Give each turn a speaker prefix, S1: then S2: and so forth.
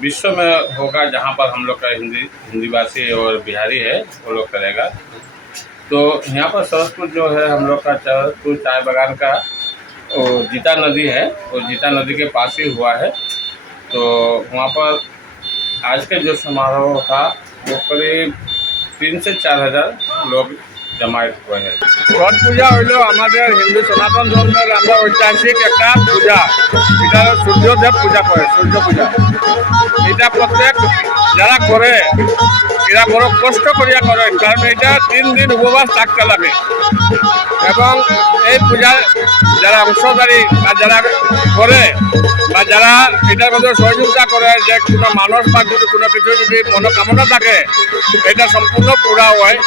S1: विश्व में होगा जहाँ पर हम लोग का हिंदी हिंदी भाषी और बिहारी है वो लोग करेगा तो यहाँ पर सरसपुर जो है हम लोग का चरसपुर चाय बगान का और गीता नदी है और गीता नदी के पास ही हुआ है तो वहां पर आज का जो समारोह था उसमें 3 से 4000 लोग जमाيت কোয়েন।
S2: ব্রত পূজা হইলো আমাদের হিন্দু সনাতন ধর্মে রামবাষ্ঠিক একাক পূজা। গিটার সূর্যদেব পূজা করে সূর্য পূজা। নিত্য প্রত্যেক যারা করে এরা বড় কষ্ট করিয়া করে কারণ এটা 3 দিন উপবাস থাককে লাগে। এবং এই পূজা যারা অংশকারী বা যারা করে বা যারা এটার মধ্যে সহযোগিতা করে যে কোনো মানুষ বা যদি কোনো কিছু যদি মনোকামনা থাকে এটা সম্পূর্ণ পুরা হয়